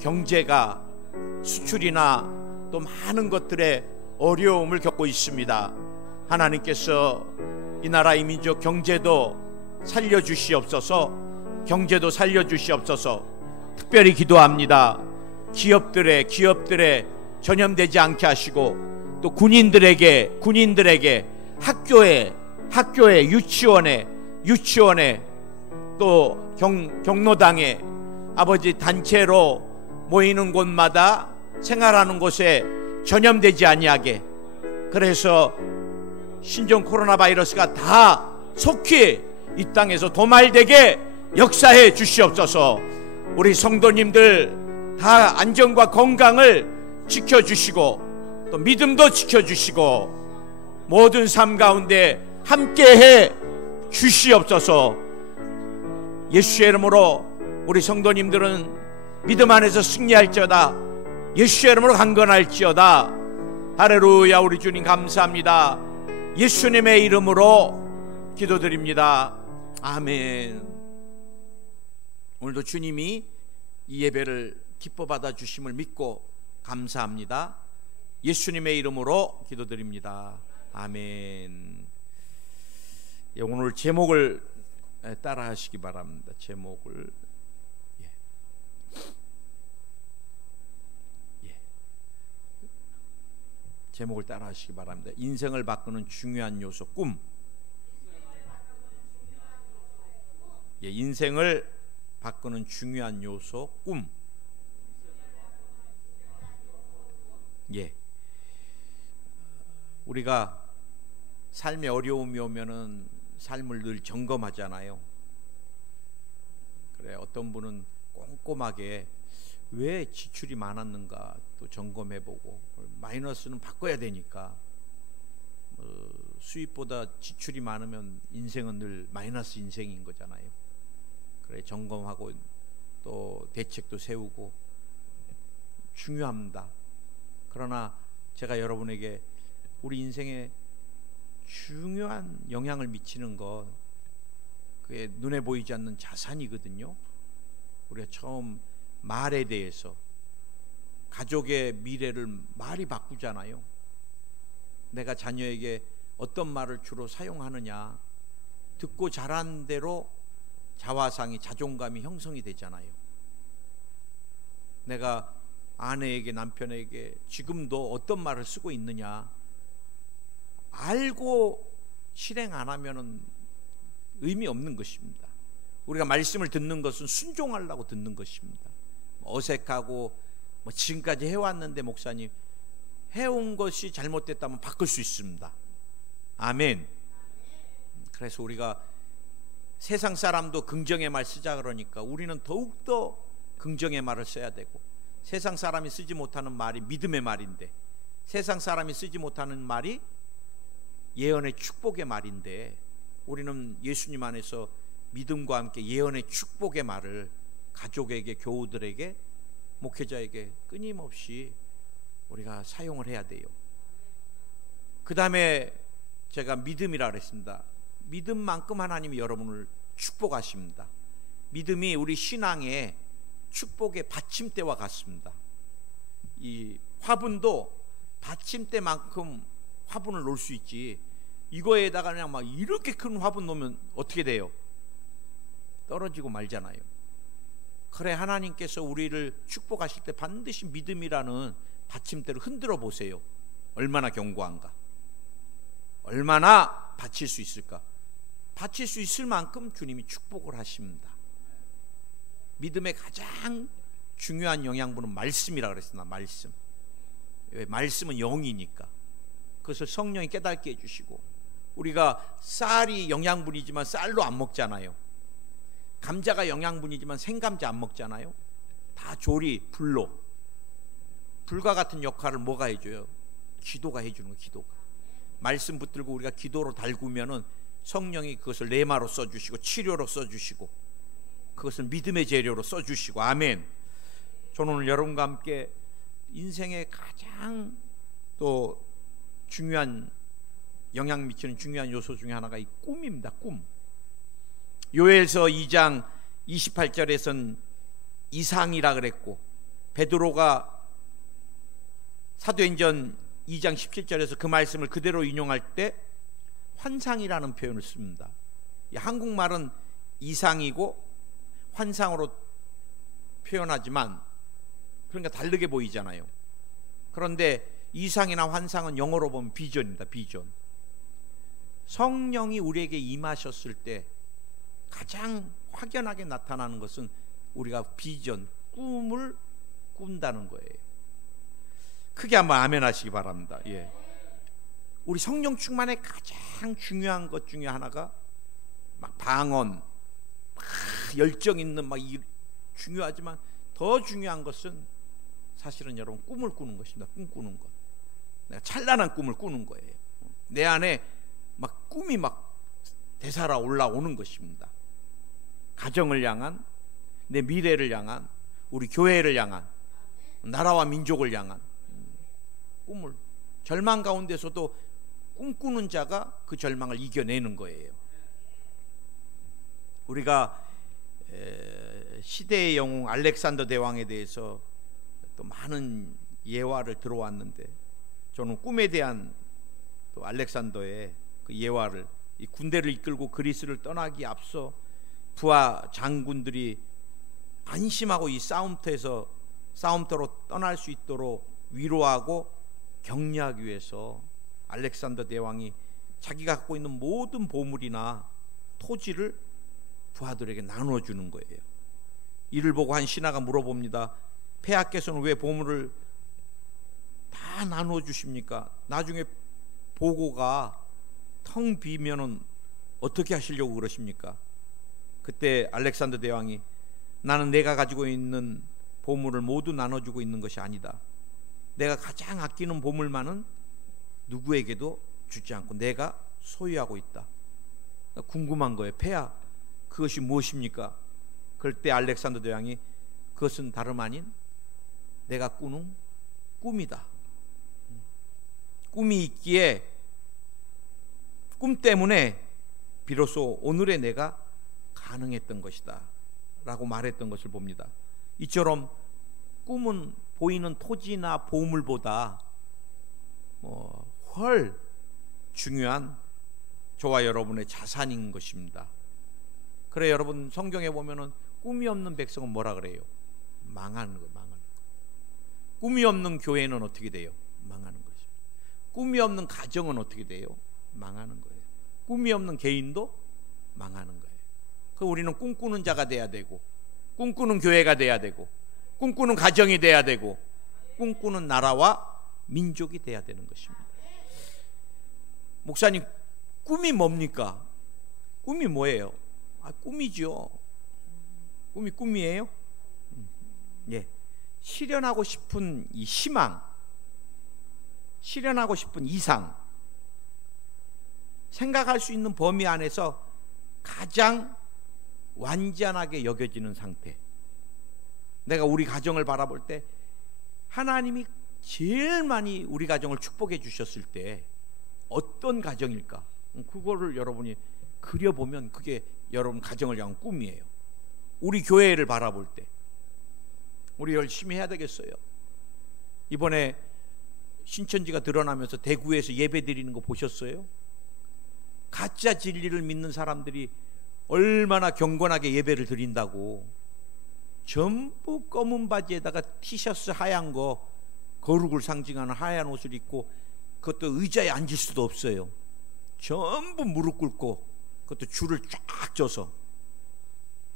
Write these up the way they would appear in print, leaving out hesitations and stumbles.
경제가 수출이나 또 많은 것들의 어려움을 겪고 있습니다. 하나님께서 이 나라의 민족 경제도 살려주시옵소서. 경제도 살려주시옵소서. 특별히 기도합니다. 기업들에 전염되지 않게 하시고, 또 군인들에게 학교에 유치원에 또 경로당에 아버지 단체로 모이는 곳마다 생활하는 곳에 전염되지 아니하게, 그래서 신종 코로나 바이러스가 다 속히 이 땅에서 도말되게 역사해 주시옵소서. 우리 성도님들 다 안전과 건강을 지켜주시고 또 믿음도 지켜주시고 모든 삶 가운데 함께해 주시옵소서. 예수의 이름으로 우리 성도님들은 믿음 안에서 승리할지어다. 예수의 이름으로 강건할지어다. 할렐루야. 우리 주님 감사합니다. 예수님의 이름으로 기도드립니다. 아멘. 오늘도 주님이 이 예배를 기뻐 받아 주심을 믿고 감사합니다. 예수님의 이름으로 기도드립니다. 아멘. 오늘 제목을 따라 하시기 바랍니다. 제목을 제목을 따라 하시기 바랍니다. 인생을 바꾸는 중요한 요소 꿈. 인생을 바꾸는 중요한 요소 꿈. 우리가 삶에 어려움이 오면은 삶을 늘 점검하잖아요. 그래, 어떤 분은 꼼꼼하게 왜 지출이 많았는가 또 점검해보고, 마이너스는 바꿔야 되니까 수입보다 지출이 많으면 인생은 늘 마이너스 인생인 거잖아요. 그래, 점검하고 또 대책도 세우고 중요합니다. 그러나 제가 여러분에게 우리 인생에 중요한 영향을 미치는 것, 그게 눈에 보이지 않는 자산이거든요. 우리가 처음 말에 대해서, 가족의 미래를 말이 바꾸잖아요. 내가 자녀에게 어떤 말을 주로 사용하느냐, 듣고 자란 대로 자화상이, 자존감이 형성이 되잖아요. 내가 아내에게, 남편에게 지금도 어떤 말을 쓰고 있느냐, 알고 실행 안 하면은 의미 없는 것입니다. 우리가 말씀을 듣는 것은 순종하려고 듣는 것입니다. 어색하고 지금까지 해왔는데 목사님, 해온 것이 잘못됐다면 바꿀 수 있습니다. 아멘. 그래서 우리가 세상 사람도 긍정의 말 쓰자 그러니까 우리는 더욱더 긍정의 말을 써야 되고, 세상 사람이 쓰지 못하는 말이 믿음의 말인데, 세상 사람이 쓰지 못하는 말이 예언의 축복의 말인데, 우리는 예수님 안에서 믿음과 함께 예언의 축복의 말을 가족에게, 교우들에게, 목회자에게 끊임없이 우리가 사용을 해야 돼요. 그 다음에 제가 믿음이라 그랬습니다. 믿음만큼 하나님이 여러분을 축복하십니다. 믿음이 우리 신앙의 축복의 받침대와 같습니다. 이 화분도 받침대만큼 화분을 놓을 수 있지, 이거에다가 그냥 막 이렇게 큰 화분 놓으면 어떻게 돼요? 떨어지고 말잖아요. 그래, 하나님께서 우리를 축복하실 때 반드시 믿음이라는 받침대를 흔들어 보세요. 얼마나 견고한가, 얼마나 받칠 수 있을까. 받칠 수 있을 만큼 주님이 축복을 하십니다. 믿음의 가장 중요한 영양분은 말씀이라 그랬습니다. 말씀. 왜? 말씀은 영이니까. 그것을 성령이 깨닫게 해주시고, 우리가 쌀이 영양분이지만 쌀로 안 먹잖아요. 감자가 영양분이지만 생감자 안 먹잖아요. 다 조리, 불로. 불과 같은 역할을 뭐가 해줘요? 기도가 해주는 거예요. 기도가. 말씀 붙들고 우리가 기도로 달구면은 성령이 그것을 레마로 써주시고, 치료로 써주시고, 그것을 믿음의 재료로 써주시고. 아멘. 저는 오늘 여러분과 함께 인생의 가장 또 중요한 영향 미치는 중요한 요소 중에 하나가 이 꿈입니다. 꿈. 요엘서 2장 28절에선 이상이라 그랬고, 베드로가 사도행전 2장 17절에서 그 말씀을 그대로 인용할 때 환상이라는 표현을 씁니다. 한국말은 이상이고 환상으로 표현하지만 그러니까 다르게 보이잖아요. 그런데 이상이나 환상은 영어로 보면 비전입니다. 비전. 성령이 우리에게 임하셨을 때 가장 확연하게 나타나는 것은 우리가 비전, 꿈을 꾼다는 거예요. 크게 한번 아멘 하시기 바랍니다. 예. 우리 성령 충만의 가장 중요한 것 중에 하나가 막 방언, 막 열정 있는 막 중요하지만 더 중요한 것은 사실은 여러분 꿈을 꾸는 것입니다. 꿈 꾸는 것. 내가 찬란한 꿈을 꾸는 거예요. 내 안에 막 꿈이 막 되살아 올라오는 것입니다. 가정을 향한, 내 미래를 향한, 우리 교회를 향한, 나라와 민족을 향한 꿈을, 절망 가운데서도 꿈꾸는 자가 그 절망을 이겨내는 거예요. 우리가 시대의 영웅 알렉산더 대왕에 대해서 또 많은 예화를 들어왔는데, 저는 꿈에 대한 또 알렉산더의 그 예화를, 이 군대를 이끌고 그리스를 떠나기 앞서 부하 장군들이 안심하고 이 싸움터로 떠날 수 있도록 위로하고 격려하기 위해서 알렉산더 대왕이 자기가 갖고 있는 모든 보물이나 토지를 부하들에게 나눠주는 거예요. 이를 보고 한 신하가 물어봅니다. 폐하께서는 왜 보물을 다 나눠주십니까? 나중에 보고가 텅 비면은 어떻게 하시려고 그러십니까? 그때 알렉산더 대왕이, 나는 내가 가지고 있는 보물을 모두 나눠주고 있는 것이 아니다. 내가 가장 아끼는 보물만은 누구에게도 주지 않고 내가 소유하고 있다. 궁금한 거예요. 폐하, 그것이 무엇입니까? 그럴 때 알렉산더 대왕이, 그것은 다름 아닌 내가 꾸는 꿈이다. 꿈이 있기에 꿈 때문에 비로소 오늘의 내가 가능했던 것이다 라고 말했던 것을 봅니다. 이처럼 꿈은 보이는 토지나 보물보다 훨 중요한 저와 여러분의 자산인 것입니다. 그래, 여러분 성경에 보면은 꿈이 없는 백성은 뭐라 그래요? 망하는 거예요. 망하는 거. 꿈이 없는 교회는 어떻게 돼요? 망하는 거죠. 꿈이 없는 가정은 어떻게 돼요? 망하는 거예요. 꿈이 없는 개인도 망하는 거예요. 그 우리는 꿈꾸는 자가 돼야 되고, 꿈꾸는 교회가 돼야 되고, 꿈꾸는 가정이 돼야 되고, 꿈꾸는 나라와 민족이 돼야 되는 것입니다. 목사님, 꿈이 뭡니까? 꿈이 뭐예요? 꿈이죠. 꿈이 꿈이에요? 예. 실현하고 싶은 이 희망, 실현하고 싶은 이상, 생각할 수 있는 범위 안에서 가장 완전하게 여겨지는 상태. 내가 우리 가정을 바라볼 때 하나님이 제일 많이 우리 가정을 축복해 주셨을 때 어떤 가정일까? 그거를 여러분이 그려보면 그게 여러분 가정을 향한 꿈이에요. 우리 교회를 바라볼 때 우리 열심히 해야 되겠어요. 이번에 신천지가 드러나면서 대구에서 예배 드리는 거 보셨어요? 가짜 진리를 믿는 사람들이 얼마나 경건하게 예배를 드린다고. 전부 검은 바지에다가 티셔츠 하얀 거, 거룩을 상징하는 하얀 옷을 입고, 그것도 의자에 앉을 수도 없어요. 전부 무릎 꿇고, 그것도 줄을 쫙 져서.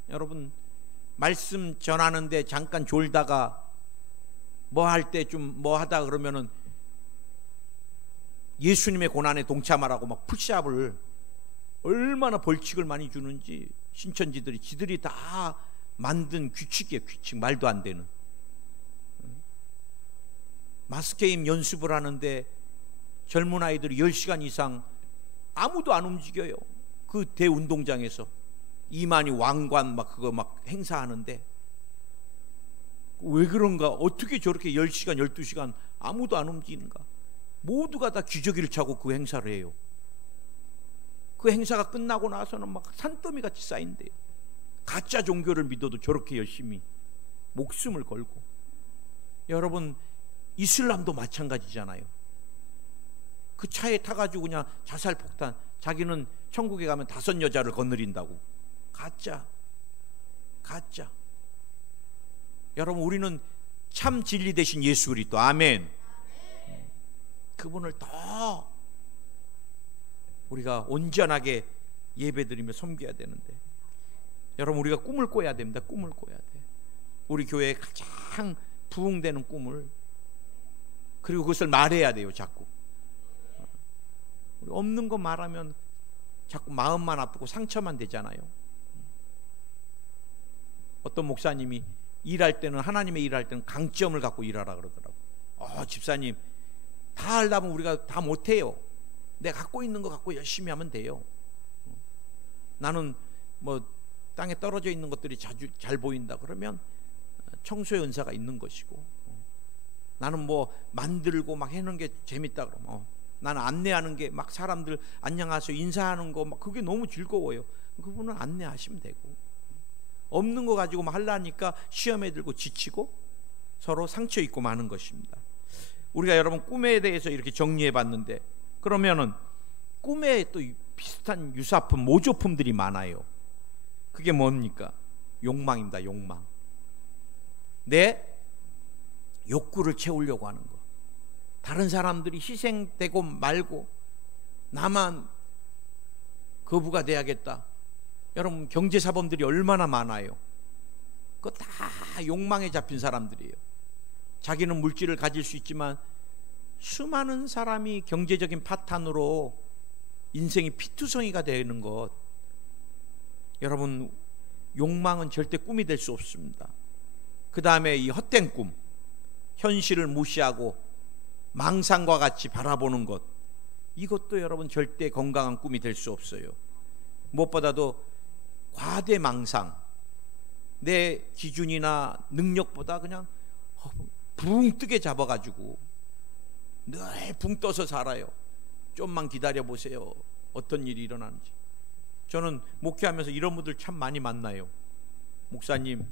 여러분, 말씀 전하는데 잠깐 졸다가 뭐 할 때 좀 뭐 하다 그러면은 예수님의 고난에 동참하라고 막 푸시업을 얼마나 벌칙을 많이 주는지 신천지들이 지들이 다 만든 규칙이에요. 규칙. 말도 안 되는. 마스게임 연습을 하는데 젊은 아이들이 10시간 이상 아무도 안 움직여요. 그 대운동장에서 이만희 왕관 막 그거 막 행사하는데 왜 그런가? 어떻게 저렇게 10시간 12시간 아무도 안 움직이는가? 모두가 다 기저귀를 차고 그 행사를 해요. 그 행사가 끝나고 나서는 막 산더미 같이 쌓인대요. 가짜 종교를 믿어도 저렇게 열심히 목숨을 걸고. 여러분, 이슬람도 마찬가지잖아요. 그 차에 타가지고 그냥 자살 폭탄, 자기는 천국에 가면 5 여자를 거느린다고. 가짜. 여러분, 우리는 참 진리 되신 예수 그리스도, 아멘. 그분을 더 우리가 온전하게 예배드리며 섬겨야 되는데, 여러분, 우리가 꿈을 꿔야 됩니다. 꿈을 꿔야 돼. 우리 교회에 가장 부흥되는 꿈을, 그리고 그것을 말해야 돼요. 자꾸 우리 없는 거 말하면 자꾸 마음만 아프고 상처만 되잖아요. 어떤 목사님이 일할 때는, 하나님의 일할 때는 강점을 갖고 일하라 그러더라고. 집사님, 다 하려면 우리가 다 못해요. 내가 갖고 있는 거 갖고 열심히 하면 돼요. 나는 뭐 땅에 떨어져 있는 것들이 자주 잘 보인다 그러면 청소의 은사가 있는 것이고, 나는 뭐 만들고 막 해놓은 게 재밌다 그러면 나는 안내하는 게 막 사람들 안녕하세요 인사하는 거 막 그게 너무 즐거워요. 그분은 안내하시면 되고, 없는 거 가지고 막 하려니까 시험에 들고 지치고 서로 상처 입고 마는 것입니다. 우리가 여러분 꿈에 대해서 이렇게 정리해 봤는데, 그러면은 꿈에 또 비슷한 유사품, 모조품들이 많아요. 그게 뭡니까? 욕망입니다. 욕망. 내 욕구를 채우려고 하는 거. 다른 사람들이 희생되고 말고 나만 거부가 돼야겠다. 여러분, 경제사범들이 얼마나 많아요. 그거 다 욕망에 잡힌 사람들이에요. 자기는 물질을 가질 수 있지만 수많은 사람이 경제적인 파탄으로 인생이 피투성이가 되는 것. 여러분, 욕망은 절대 꿈이 될 수 없습니다. 그 다음에 이 헛된 꿈, 현실을 무시하고 망상과 같이 바라보는 것, 이것도 여러분 절대 건강한 꿈이 될 수 없어요. 무엇보다도 과대망상, 내 기준이나 능력보다 그냥 붕 뜨게 잡아가지고 늘 붕 떠서 살아요. 좀만 기다려 보세요, 어떤 일이 일어나는지. 저는 목회하면서 이런 분들 참 많이 만나요. 목사님,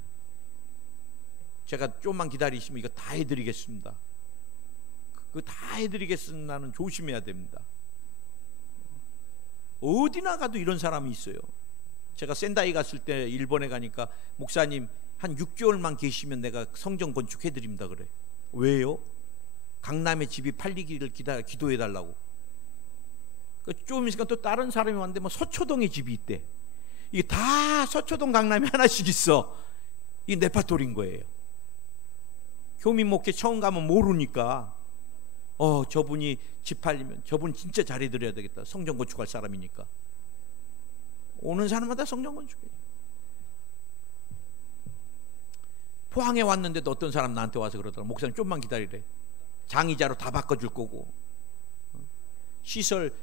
제가 좀만 기다리시면 이거 다 해드리겠습니다. 그거 다 해드리겠습니다는 조심해야 됩니다. 어디나 가도 이런 사람이 있어요. 제가 센다이 갔을 때 일본에 가니까, 목사님 한 6개월만 계시면 내가 성전 건축해드립니다 그래. 왜요? 강남에 집이 팔리기를 기도해달라고. 좀 있으니까 또 다른 사람이 왔는데 뭐 서초동에 집이 있대. 이게 다 서초동 강남에 하나씩 있어. 이게 네파토리인 거예요. 교민 목회 처음 가면 모르니까 저분이 집 팔리면 저분 진짜 잘해드려야 되겠다. 성전 건축할 사람이니까. 오는 사람마다 성전 건축해. 포항에 왔는데도 어떤 사람 나한테 와서 그러더라. 목사님 좀만 기다리래. 장의자로 다 바꿔줄 거고, 시설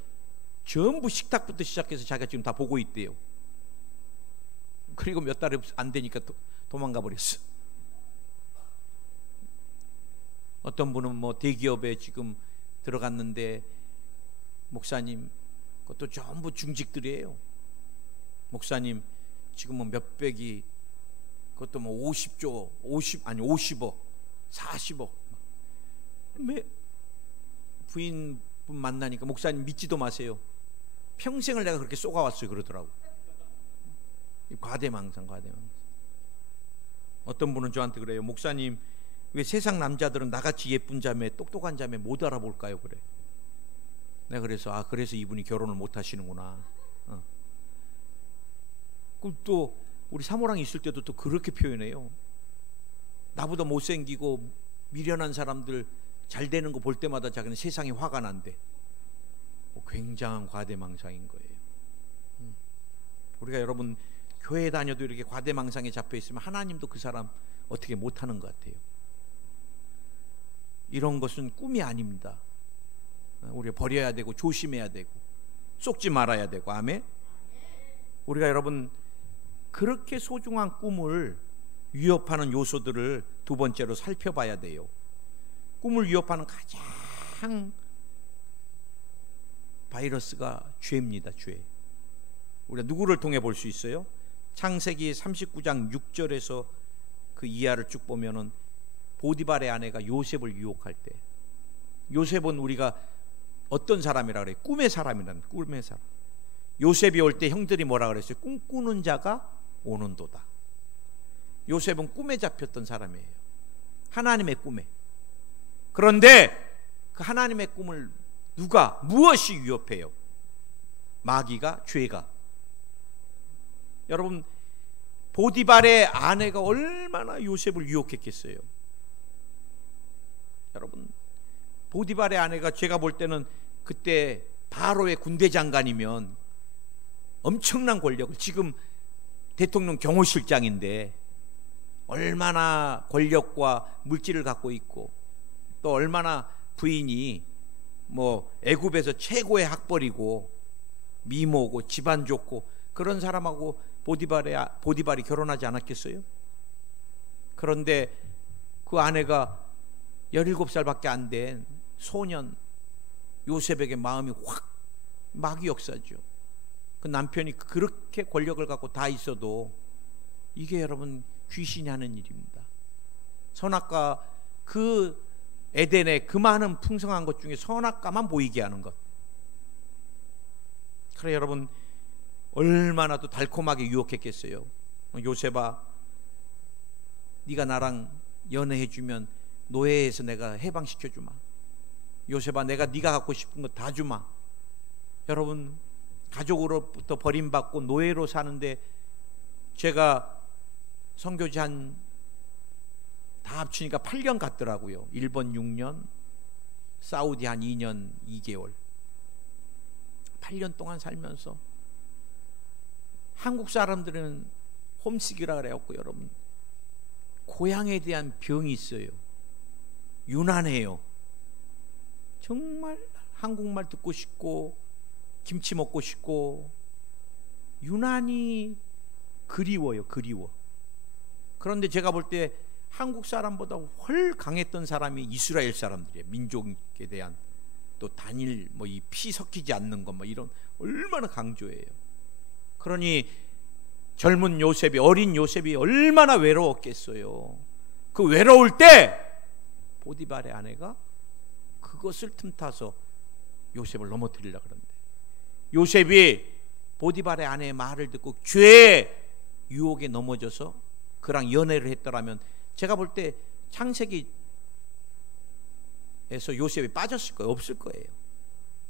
전부 식탁부터 시작해서 자기가 지금 다 보고 있대요. 그리고 몇 달이 안 되니까 도망가 버렸어. 어떤 분은 뭐 대기업에 지금 들어갔는데, 목사님 그것도 전부 중직들이에요. 목사님 지금은 몇백이, 그것도 뭐 50조 50억 40억. 부인분 만나니까, 목사님 믿지도 마세요, 평생을 내가 그렇게 쏘가왔어요 그러더라고. 과대망상. 어떤 분은 저한테 그래요. 목사님, 왜 세상 남자들은 나같이 예쁜 자매, 똑똑한 자매 못 알아볼까요? 그래. 내가 그래서 그래서 이분이 결혼을 못 하시는구나. 또 우리 사모랑 있을 때도 또 그렇게 표현해요. 나보다 못생기고 미련한 사람들 잘 되는 거 볼 때마다 자기는 세상이 화가 난대. 굉장한 과대망상인 거예요. 우리가 여러분 교회 다녀도 이렇게 과대망상에 잡혀 있으면 하나님도 그 사람 어떻게 못하는 것 같아요. 이런 것은 꿈이 아닙니다. 우리가 버려야 되고 조심해야 되고 속지 말아야 되고. 아멘. 우리가 여러분 그렇게 소중한 꿈을 위협하는 요소들을 두 번째로 살펴봐야 돼요. 꿈을 위협하는 가장 바이러스가 죄입니다. 죄. 우리가 누구를 통해 볼 수 있어요? 창세기 39장 6절에서 그 이하를 쭉 보면은 보디발의 아내가 요셉을 유혹할 때, 요셉은 우리가 어떤 사람이라 그래요? 꿈의 사람이라는, 꿈의 사람. 요셉이 올 때 형들이 뭐라 그랬어요? 꿈꾸는 자가 오는도다. 요셉은 꿈에 잡혔던 사람이에요. 하나님의 꿈에. 그런데 그 하나님의 꿈을 누가, 무엇이 위협해요? 마귀가, 죄가. 여러분, 보디발의 아내가 얼마나 요셉을 유혹했겠어요? 여러분, 보디발의 아내가, 제가 볼 때는 그때 바로의 군대 장관이면 엄청난 권력을, 지금 대통령 경호실장인데 얼마나 권력과 물질을 갖고 있고, 또 얼마나 부인이 뭐 애굽에서 최고의 학벌이고 미모고 집안 좋고, 그런 사람하고 보디발이 결혼하지 않았겠어요? 그런데 그 아내가 17살밖에 안 된 소년 요셉에게 마음이 확, 마귀 역사죠. 그 남편이 그렇게 권력을 갖고 다 있어도 이게 여러분 귀신이 하는 일입니다. 선악과, 그 에덴의 그 많은 풍성한 것 중에 선악과만 보이게 하는 것. 그래, 여러분 얼마나 또 달콤하게 유혹했겠어요. 요셉아, 네가 나랑 연애해주면 노예에서 내가 해방시켜주마. 요셉아, 내가 네가 갖고 싶은 거 다 주마. 여러분, 가족으로부터 버림받고 노예로 사는데, 제가 선교지 다 합치니까 8년 갔더라고요. 일본 6년, 사우디 한 2년 2개월. 8년 동안 살면서 한국 사람들은 홈식이라 그래갖고, 여러분 고향에 대한 병이 있어요. 유난해요. 정말 한국말 듣고 싶고 김치 먹고 싶고 유난히 그리워요. 그리워. 그런데 제가 볼 때 한국 사람보다 훨 강했던 사람이 이스라엘 사람들이에요. 민족에 대한, 또 단일 뭐 이 피 섞이지 않는 것, 뭐 이런 얼마나 강조해요. 그러니 젊은 요셉이, 어린 요셉이 얼마나 외로웠겠어요. 그 외로울 때 보디발의 아내가 그것을 틈타서 요셉을 넘어뜨리려고 그러는데, 요셉이 보디발의 아내의 말을 듣고 죄의 유혹에 넘어져서 그랑 연애를 했더라면, 제가 볼 때 창세기에서 요셉이 빠졌을 거예요. 없을 거예요.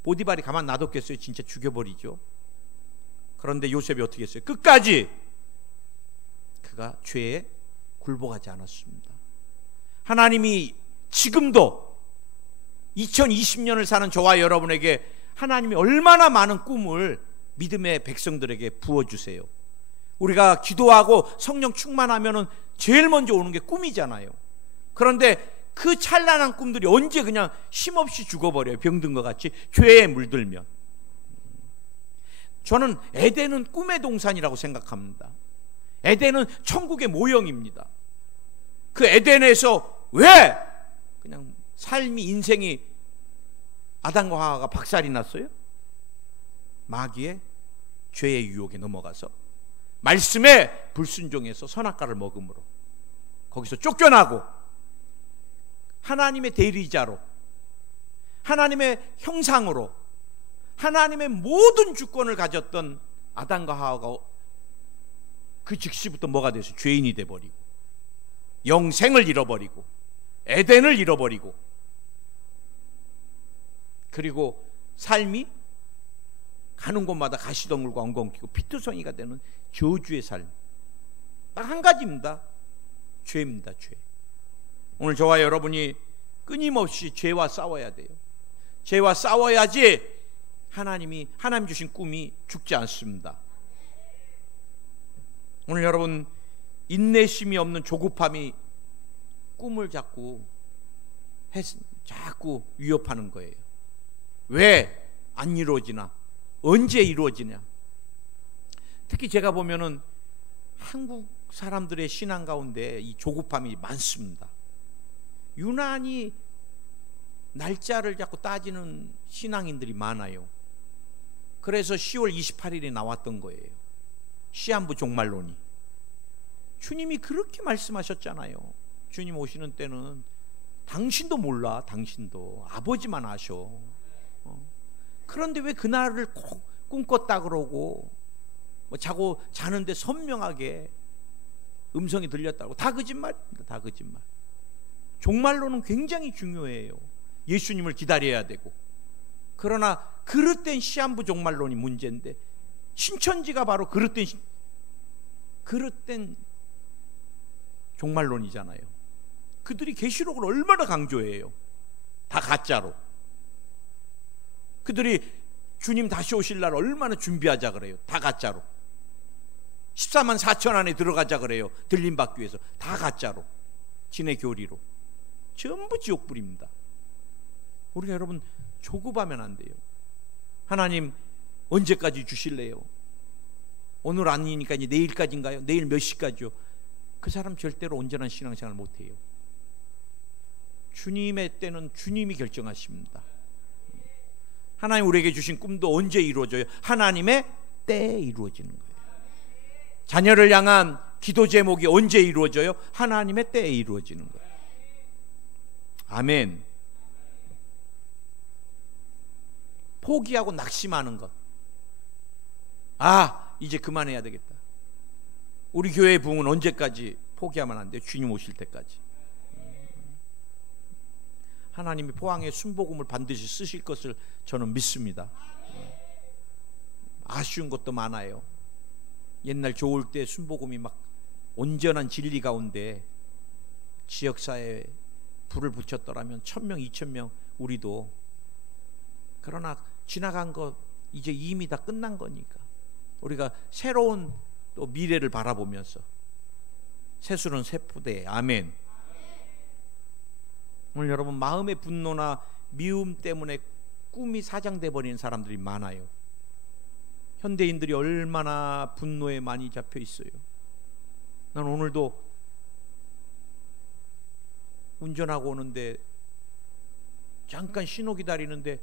보디발이 가만 놔뒀겠어요? 진짜 죽여버리죠. 그런데 요셉이 어떻게 했어요? 끝까지 그가 죄에 굴복하지 않았습니다. 하나님이 지금도 2020년을 사는 저와 여러분에게 하나님이 얼마나 많은 꿈을 믿음의 백성들에게 부어주세요. 우리가 기도하고 성령 충만하면은 제일 먼저 오는 게 꿈이잖아요. 그런데 그 찬란한 꿈들이 언제 그냥 쉼없이 죽어버려요. 병든 것 같이 죄에 물들면. 저는 에덴은 꿈의 동산이라고 생각합니다. 에덴은 천국의 모형입니다. 그 에덴에서 왜 그냥 삶이, 인생이 아담과 하와가 박살이 났어요? 마귀의 죄의 유혹에 넘어가서 말씀에 불순종해서 선악과를 먹음으로, 거기서 쫓겨나고 하나님의 대리자로, 하나님의 형상으로 하나님의 모든 주권을 가졌던 아담과 하와가 그 즉시부터 뭐가 돼서 죄인이 돼버리고, 영생을 잃어버리고, 에덴을 잃어버리고, 그리고 삶이 가는 곳마다 가시덩굴과 엉겅퀴고 피투성이가 되는 저주의 삶. 딱 한 가지입니다. 죄입니다. 죄. 오늘 저와 여러분이 끊임없이 죄와 싸워야 돼요. 죄와 싸워야지 하나님 주신 꿈이 죽지 않습니다. 오늘 여러분, 인내심이 없는 조급함이 꿈을 자꾸 위협하는 거예요. 왜 안 이루어지나? 언제 이루어지냐? 특히 제가 보면은 한국 사람들의 신앙 가운데 이 조급함이 많습니다. 유난히 날짜를 자꾸 따지는 신앙인들이 많아요. 그래서 10월 28일에 나왔던 거예요. 시한부 종말론이. 주님이 그렇게 말씀하셨잖아요. 주님 오시는 때는 당신도 몰라. 당신도 아버지만 아셔. 그런데 왜 그날을 꼭 꿈꿨다 그러고 뭐 자는데 선명하게 음성이 들렸다고. 다 거짓말입니다. 다 거짓말. 종말론은 굉장히 중요해요. 예수님을 기다려야 되고. 그러나 그릇된 시한부 종말론이 문제인데, 신천지가 바로 그릇된 종말론이잖아요. 그들이 계시록을 얼마나 강조해요. 다 가짜로. 그들이 주님 다시 오실 날 얼마나 준비하자 그래요. 다 가짜로. 14만 4천 안에 들어가자 그래요. 들림받기 위해서. 다 가짜로. 진의 교리로. 전부 지옥불입니다. 우리가 여러분 조급하면 안 돼요. 하나님 언제까지 주실래요? 오늘 아니니까 이제 내일까지인가요? 내일 몇 시까지요? 그 사람 절대로 온전한 신앙생활 못해요. 주님의 때는 주님이 결정하십니다. 하나님 우리에게 주신 꿈도 언제 이루어져요? 하나님의 때에 이루어지는 거예요. 자녀를 향한 기도 제목이 언제 이루어져요? 하나님의 때에 이루어지는 거예요. 아멘. 포기하고 낙심하는 것. 이제 그만해야 되겠다. 우리 교회의 부흥은 언제까지 포기하면 안 돼요? 주님 오실 때까지. 하나님이 포항의 순복음을 반드시 쓰실 것을 저는 믿습니다. 아쉬운 것도 많아요. 옛날 좋을 때 순복음이 막 온전한 진리 가운데 지역사회에 불을 붙였더라면 1000명, 2000명 우리도. 그러나 지나간 것 이제 이미 다 끝난 거니까 우리가 새로운 또 미래를 바라보면서 새술은 새푸대. 아멘. 오늘 여러분 마음의 분노나 미움 때문에 꿈이 사장돼 버리는 사람들이 많아요. 현대인들이 얼마나 분노에 많이 잡혀 있어요. 난 오늘도 운전하고 오는데 잠깐 신호 기다리는데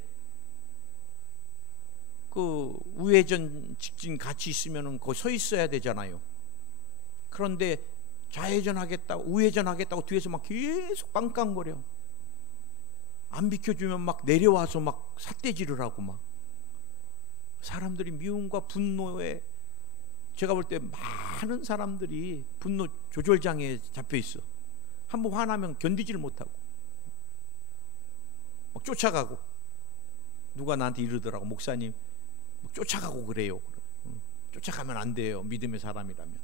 그 우회전 직진 같이 있으면은 거기 서 있어야 되잖아요. 그런데 좌회전 하겠다고 우회전 하겠다고 뒤에서 막 계속 깡깡거려. 안 비켜주면 막 내려와서 막 삿대질을 하고 막. 사람들이 미움과 분노에, 제가 볼 때 많은 사람들이 분노 조절장애에 잡혀 있어. 한번 화나면 견디질 못하고 막 쫓아가고. 누가 나한테 이러더라고. 목사님 쫓아가고 그래요. 쫓아가면 안 돼요. 믿음의 사람이라면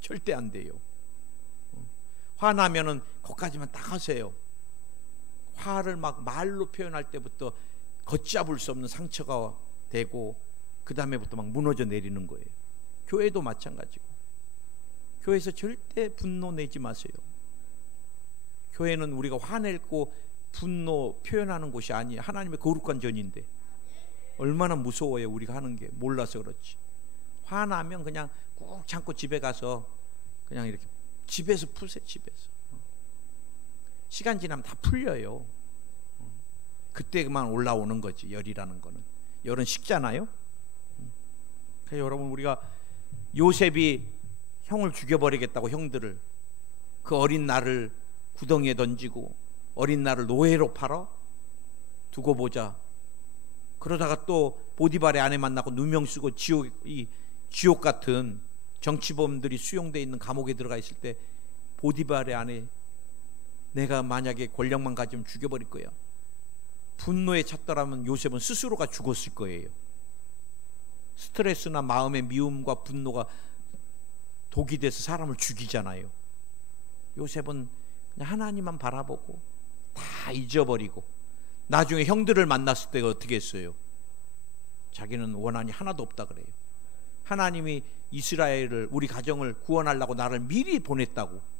절대 안 돼요. 화나면은 거기까지만 딱 하세요. 화를 막 말로 표현할 때부터 걷잡을 수 없는 상처가 되고 그 다음에부터 막 무너져 내리는 거예요. 교회도 마찬가지고. 교회에서 절대 분노 내지 마세요. 교회는 우리가 화내고 분노 표현하는 곳이 아니에요. 하나님의 거룩한 전인데 얼마나 무서워요. 우리가 하는 게 몰라서 그렇지. 화나면 그냥 꾹 참고 집에 가서 그냥 이렇게 집에서 푸세요. 집에서. 시간 지나면 다 풀려요. 그때만 올라오는 거지. 열이라는 거는. 열은 식잖아요. 그래서 여러분 우리가 요셉이 형을 죽여버리겠다고 형들을, 그 어린 날을 구덩이에 던지고 어린 날을 노예로 팔아? 두고 보자. 그러다가 또 보디발의 아내 만나고 누명 쓰고 지옥 같은 정치범들이 수용되어 있는 감옥에 들어가 있을 때 보디발의 아내, 내가 만약에 권력만 가지면 죽여버릴 거야. 분노에 찼더라면 요셉은 스스로가 죽었을 거예요. 스트레스나 마음의 미움과 분노가 독이 돼서 사람을 죽이잖아요. 요셉은 그냥 하나님만 바라보고 다 잊어버리고 나중에 형들을 만났을 때 어떻게 했어요? 자기는 원한이 하나도 없다 그래요. 하나님이 이스라엘을, 우리 가정을 구원하려고 나를 미리 보냈다고.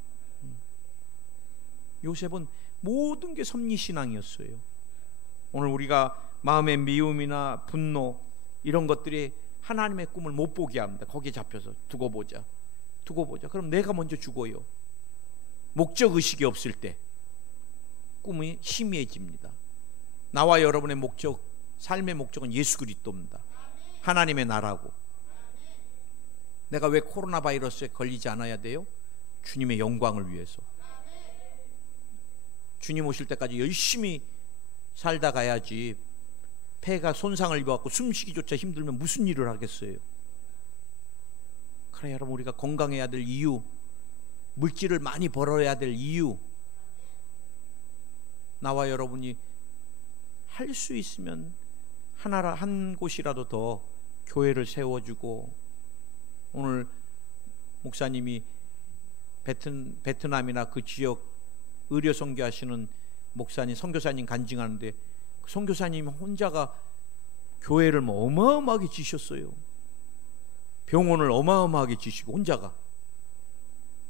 요셉은 모든 게 섭리신앙이었어요. 오늘 우리가 마음의 미움이나 분노 이런 것들이 하나님의 꿈을 못 보게 합니다. 거기에 잡혀서 두고 보자. 그럼 내가 먼저 죽어요. 목적의식이 없을 때 꿈이 희미해집니다. 나와 여러분의 목적, 삶의 목적은 예수 그리스도입니다. 하나님의 나라고. 내가 왜 코로나 바이러스에 걸리지 않아야 돼요? 주님의 영광을 위해서. 주님 오실 때까지 열심히 살다 가야지 폐가 손상을 입어갖고 숨쉬기조차 힘들면 무슨 일을 하겠어요. 그래 여러분, 우리가 건강해야 될 이유, 물질을 많이 벌어야 될 이유, 나와 여러분이 할 수 있으면 한 곳이라도 더 교회를 세워주고, 오늘 목사님이 베트남이나 그 지역 의료 선교하시는 목사님, 선교사님 간증하는데 그 선교사님 혼자가 교회를 뭐 어마어마하게 지셨어요. 병원을 어마어마하게 지시고 혼자가.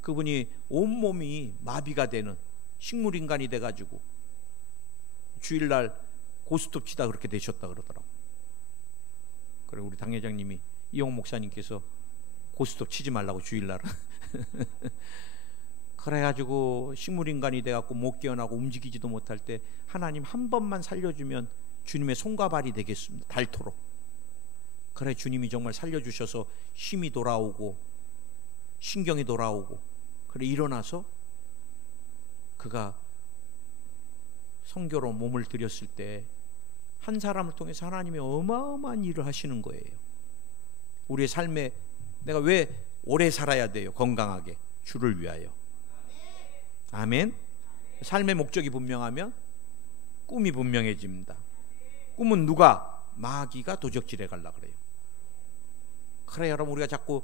그분이 온몸이 마비가 되는 식물인간이 돼가지고 주일날 고스톱 치다 그렇게 되셨다 그러더라고. 그리고 우리 당회장님이 이용 목사님께서 고스톱 치지 말라고 주일날은 그래가지고 식물인간이 돼갖고 못 깨어나고 움직이지도 못할 때 하나님 한 번만 살려주면 주님의 손과 발이 되겠습니다. 닳도록. 그래 주님이 정말 살려주셔서 힘이 돌아오고 신경이 돌아오고, 그래 일어나서 그가 선교로 몸을 들였을 때 한 사람을 통해서 하나님이 어마어마한 일을 하시는 거예요. 우리의 삶에 내가 왜 오래 살아야 돼요? 건강하게, 주를 위하여. 아멘. 삶의 목적이 분명하면 꿈이 분명해집니다. 꿈은 누가? 마귀가 도적질해 가려고 그래요. 그래 여러분, 우리가 자꾸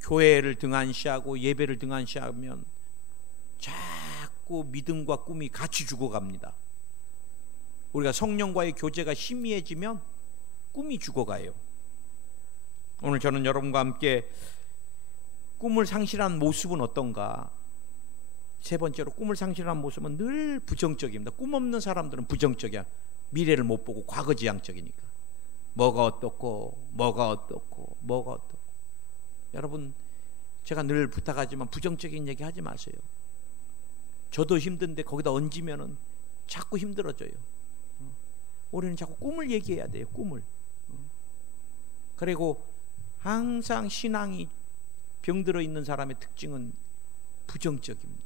교회를 등한시하고 예배를 등한시하면 자꾸 믿음과 꿈이 같이 죽어갑니다. 우리가 성령과의 교제가 희미해지면 꿈이 죽어가요. 오늘 저는 여러분과 함께 꿈을 상실한 모습은 어떤가? 세 번째로, 꿈을 상실한 모습은 늘 부정적입니다. 꿈 없는 사람들은 부정적이야. 미래를 못 보고 과거지향적이니까. 뭐가 어떻고 뭐가 어떻고 뭐가 어떻고. 여러분, 제가 늘 부탁하지만 부정적인 얘기 하지 마세요. 저도 힘든데 거기다 얹으면은 자꾸 힘들어져요. 우리는 자꾸 꿈을 얘기해야 돼요. 꿈을. 그리고 항상 신앙이 병들어 있는 사람의 특징은 부정적입니다.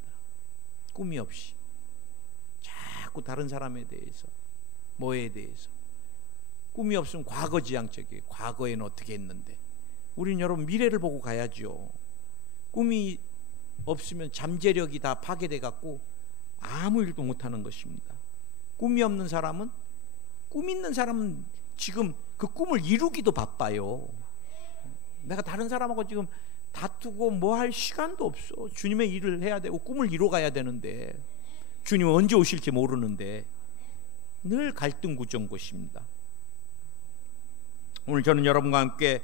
꿈이 없이 자꾸 다른 사람에 대해서, 뭐에 대해서. 꿈이 없으면 과거지향적이에요. 과거에는 어떻게 했는데. 우리는 여러분 미래를 보고 가야죠. 꿈이 없으면 잠재력이 다 파괴돼 갖고 아무 일도 못하는 것입니다. 꿈이 없는 사람은, 꿈 있는 사람은 지금 그 꿈을 이루기도 바빠요. 내가 다른 사람하고 지금 다투고 뭐 할 시간도 없어. 주님의 일을 해야 되고 꿈을 이뤄가야 되는데, 주님은 언제 오실지 모르는데 늘 갈등 구조인 것입니다. 오늘 저는 여러분과 함께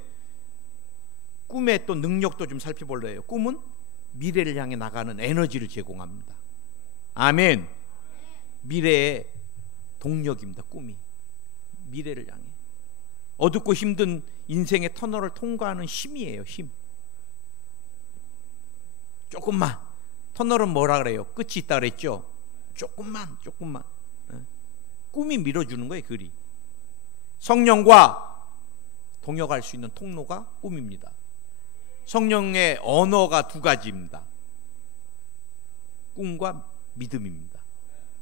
꿈의 또 능력도 좀 살펴보려 해요. 꿈은 미래를 향해 나가는 에너지를 제공합니다. 아멘. 미래의 동력입니다. 꿈이 미래를 향해 어둡고 힘든 인생의 터널을 통과하는 힘이에요. 힘. 조금만. 터널은 뭐라 그래요? 끝이 있다 그랬죠? 조금만. 꿈이 밀어주는 거예요. 글이. 성령과 동역할 수 있는 통로가 꿈입니다. 성령의 언어가 두 가지입니다. 꿈과 믿음입니다.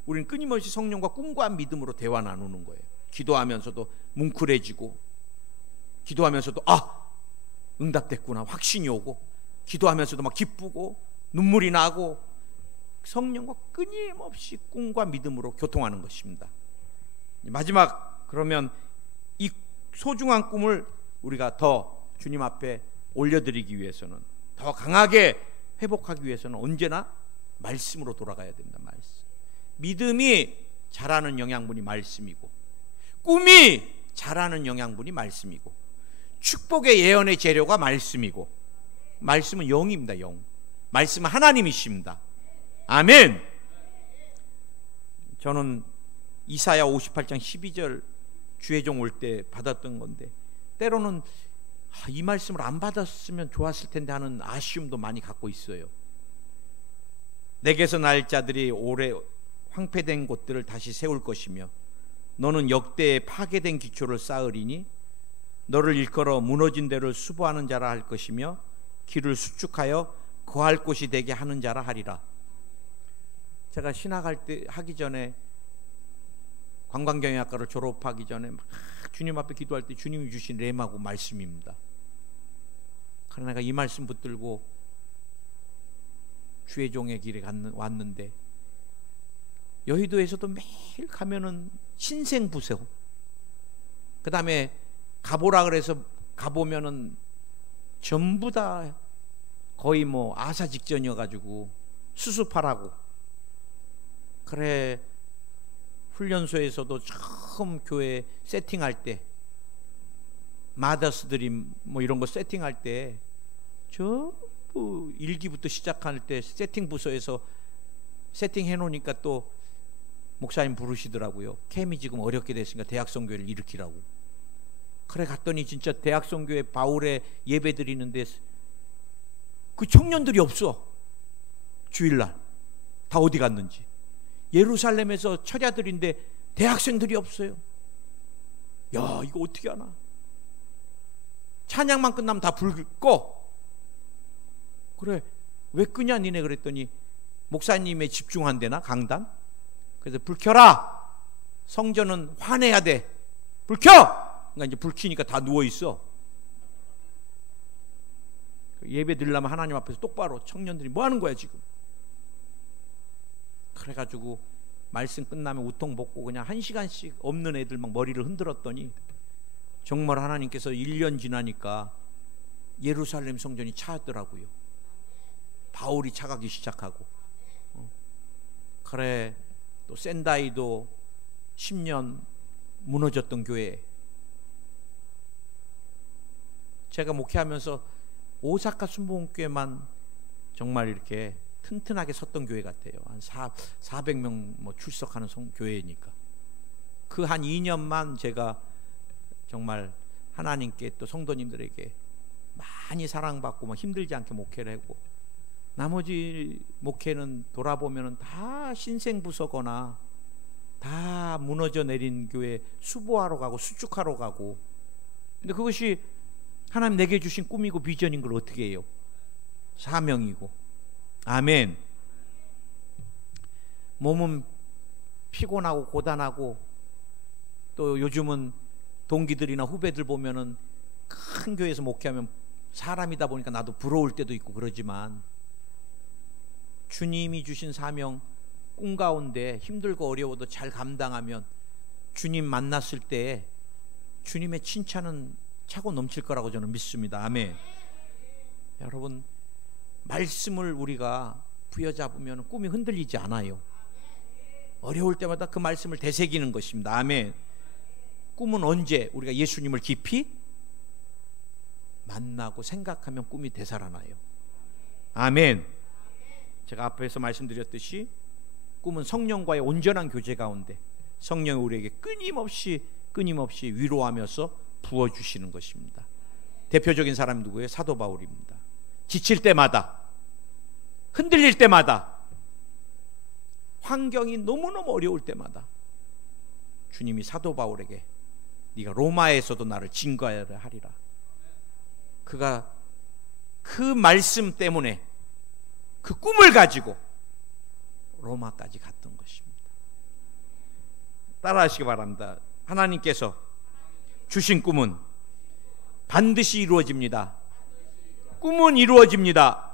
우리는 끊임없이 성령과 꿈과 믿음으로 대화 나누는 거예요. 기도하면서도 뭉클해지고, 기도하면서도 응답됐구나 확신이 오고, 기도하면서도 막 기쁘고 눈물이 나고, 성령과 끊임없이 꿈과 믿음으로 교통하는 것입니다. 마지막, 그러면 이 소중한 꿈을 우리가 더 주님 앞에 올려드리기 위해서는, 더 강하게 회복하기 위해서는 언제나 말씀으로 돌아가야 됩니다. 말씀. 믿음이 자라는 영양분이 말씀이고, 꿈이 자라는 영양분이 말씀이고, 축복의 예언의 재료가 말씀이고, 말씀은 영입니다. 영. 말씀은 하나님이십니다. 아멘. 저는 이사야 58장 12절 주의종 올 때 받았던 건데, 때로는 이 말씀을 안 받았으면 좋았을 텐데 하는 아쉬움도 많이 갖고 있어요. 내게서 날 자들이 오래 황폐된 곳들을 다시 세울 것이며, 너는 역대의 파괴된 기초를 쌓으리니 너를 일컬어 무너진 데를 수보하는 자라 할 것이며, 길을 수축하여 거할 곳이 되게 하는 자라 하리라. 제가 신학할 때 하기 전에 관광경영학과를 졸업하기 전에 막 주님 앞에 기도할 때 주님이 주신 렘하고 말씀입니다. 그러나 내가 이 말씀 붙들고 주의 종의 길에 왔는데, 여의도에서도 매일 가면은 신생부세, 그 다음에 가보라 그래서 가보면은 전부 다 거의 뭐 아사 직전이어가지고 수습하라고. 그래, 훈련소에서도 처음 교회 세팅할 때, 마더스들이 뭐 이런 거 세팅할 때 전부 일기부터 시작할 때 세팅 부서에서 세팅해 놓으니까 또 목사님 부르시더라고요. 캠이 지금 어렵게 됐으니까 대학선교회를 일으키라고. 그래 갔더니 진짜 대학선교회 바울의 예배 드리는데 그 청년들이 없어. 주일날 다 어디 갔는지. 예루살렘에서 처자들인데 대학생들이 없어요. 야, 이거 어떻게 하나. 찬양만 끝나면 다 불 꺼. 그래, 왜 끄냐 니네 그랬더니 목사님의 집중한대나 강단. 그래서 불 켜라. 성전은 환해야 돼. 불 켜. 그러니까 이제 불 켜니까 다 누워 있어. 예배 드리려면 하나님 앞에서 똑바로 청년들이 뭐 하는 거야 지금. 그래가지고 말씀 끝나면 우통 벗고 그냥 1시간씩 없는 애들 막 머리를 흔들었더니 정말 하나님께서 1년 지나니까 예루살렘 성전이 차였더라고요. 바울이 차가기 시작하고. 그래, 또 센다이도 10년 무너졌던 교회. 제가 목회하면서 오사카 순복음교회만 정말 이렇게 튼튼하게 섰던 교회 같아요. 한 400명 뭐 출석하는 교회니까. 그 한 2년만 제가 정말 하나님께 또 성도님들에게 많이 사랑받고 뭐 힘들지 않게 목회를 하고, 나머지 목회는 돌아보면 다 신생부서거나 다 무너져 내린 교회 수보하러 가고 수축하러 가고. 근데 그것이 하나님 내게 주신 꿈이고 비전인 걸 어떻게 해요? 사명이고. 아멘. 몸은 피곤하고 고단하고, 또 요즘은 동기들이나 후배들 보면은 큰 교회에서 목회하면 사람이다 보니까 나도 부러울 때도 있고 그러지만, 주님이 주신 사명, 꿈 가운데 힘들고 어려워도 잘 감당하면 주님 만났을 때 주님의 칭찬은 차고 넘칠 거라고 저는 믿습니다. 아멘. 여러분, 말씀을 우리가 부여잡으면 꿈이 흔들리지 않아요. 어려울 때마다 그 말씀을 되새기는 것입니다. 아멘. 꿈은 언제 우리가 예수님을 깊이 만나고 생각하면 꿈이 되살아나요. 아멘. 제가 앞에서 말씀드렸듯이 꿈은 성령과의 온전한 교제 가운데 성령이 우리에게 끊임없이 위로하면서 부어주시는 것입니다. 대표적인 사람이 누구예요? 사도 바울입니다. 지칠 때마다, 흔들릴 때마다, 환경이 너무너무 어려울 때마다 주님이 사도 바울에게 네가 로마에서도 나를 증거하라 하리라. 그가 그 말씀 때문에 그 꿈을 가지고 로마까지 갔던 것입니다. 따라하시기 바랍니다. 하나님께서 주신 꿈은 반드시 이루어집니다. 꿈은 이루어집니다.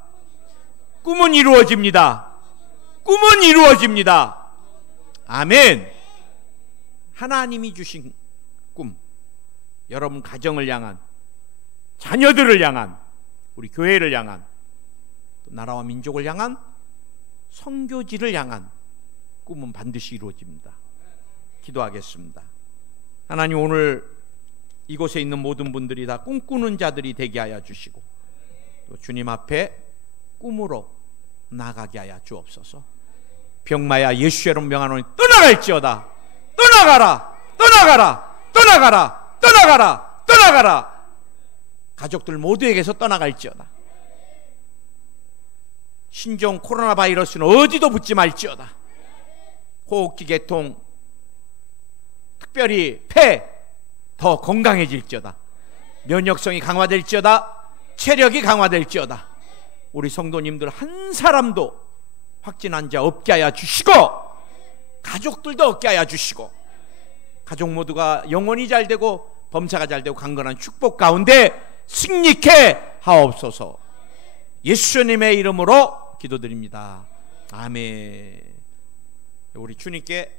꿈은 이루어집니다. 꿈은 이루어집니다. 아멘. 하나님이 주신 꿈, 여러분 가정을 향한, 자녀들을 향한, 우리 교회를 향한, 또 나라와 민족을 향한, 선교지를 향한 꿈은 반드시 이루어집니다. 기도하겠습니다. 하나님, 오늘 이곳에 있는 모든 분들이 다 꿈꾸는 자들이 되게 하여 주시고, 또 주님 앞에 꿈으로 나가게 하여 주옵소서. 병마야 예수의 이름 명하노니 떠나갈지어다. 떠나가라, 떠나가라, 떠나가라, 떠나가라, 떠나가라. 가족들 모두에게서 떠나갈지어다. 신종 코로나 바이러스는 어디도 붙지 말지어다. 호흡기 계통, 특별히 폐 더 건강해질지어다. 면역성이 강화될지어다. 체력이 강화될지어다. 우리 성도님들 한 사람도 확진한 자 없게 하여 주시고 가족들도 없게 하여 주시고 가족 모두가 영혼이 잘 되고 범사가 잘 되고 강건한 축복 가운데 승리케 하옵소서. 예수님의 이름으로 기도드립니다. 아멘. 우리 주님께